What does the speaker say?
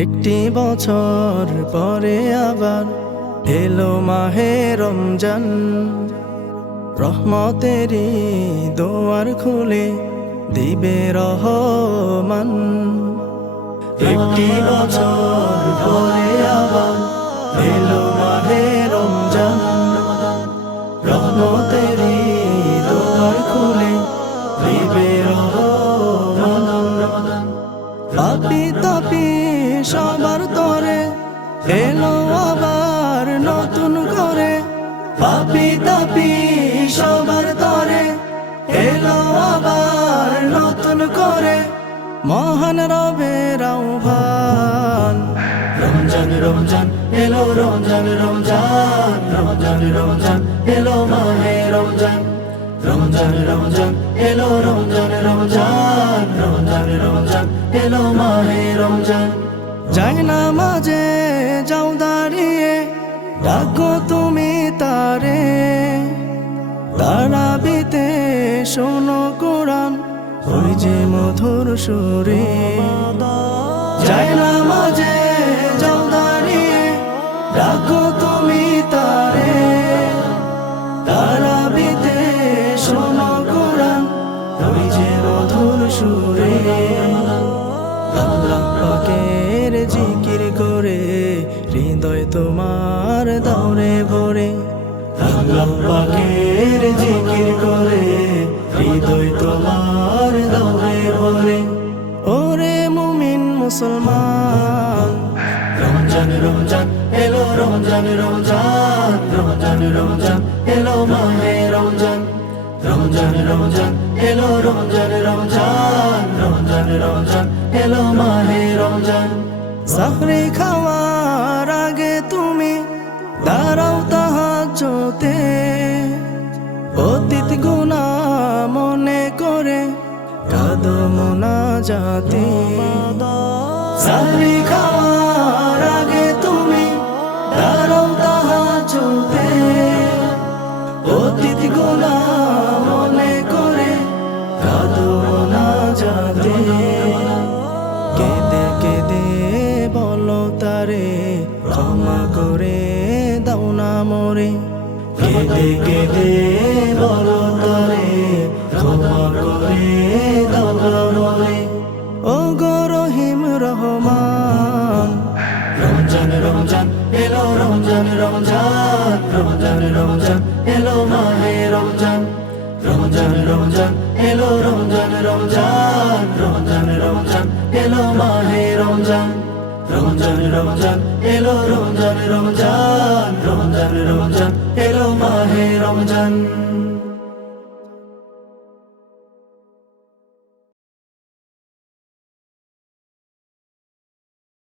একটি বছর পরে আবার এলো মাহে রমজান, রহমতেরই দোয়ার খুলে দিবে রহমান। একটি বছর পরে আবার এলো মাহে রমজান, রহমতেরই দোয়ার খুলে দিবে রহমান। পাপি তাপি সবার তরে এলো আবার নতুন করে, পাপি তাপি সবার তরে এলো আবার নতুন করে, মহান রবের আহ্বান। রমজান রমজান এলো, রমজান রমজান, রমজান রমজান এলো মাহে রমজান, রমজান রমজান এলো, রমজান রমজান, রমজান রমজান এলো মাহে রমজান। যাই না মাঝে যাও দাঁড়িয়ে ডাকো তুমি তারে, তারাবিতে শোনো কোরআন ওই যে মধুর সুরে। যাই না মাঝে যাও দাঁড়িয়ে ডাকো তুমি তারে, তারাবিতে শোনো কোরআন ওই যে মধুর সুরে। আল্লাহ পাকের জিকির করে হৃদয় তোমার দৌড়ে ভরে, আল্লাহ পাকের জিকির করে হৃদয় তোমার দৌড়ে ভরে। ওরে মুমিন মুসলমান, রমজান রমজান এলো, রমজান রমজান, রমজান রমজান এলো মাহে রমজান, রমজান রমজান এলো, রমজান রমজান, রমজান রমজান এলো মাহে রমজান। সাহরি খাওয়ার আগে তুমি দাঁড়াও তাহাজ্জুদে, অতীত গুনাহ মনে করে কাঁদো মুনাজাতে। সাহরি খাওয়ার আগে তুমি দাঁড়াও তাহাজ্জুদে, অতীত গুনাহ মনে করে কাঁদো মুনাজাতে। কেঁদে কেঁদে বলো তারে ক্ষমা করে দাও না মোরে, কেঁদে কেঁদে বলো তারে ক্ষমা করে দাও না মোরে। ও গো রহিম রহমান, রমজান রমজান এলো, রমজান রমজান, রমজান রমজান এলো মাহে রমজান, রমজান রমজান এলো, রমজান রমজান, রমজান রমজান এলো মাহে রমজান, রমজান রমজান এলো, রমজান রমজান, রমজান রমজান এলো মাহে রমজান।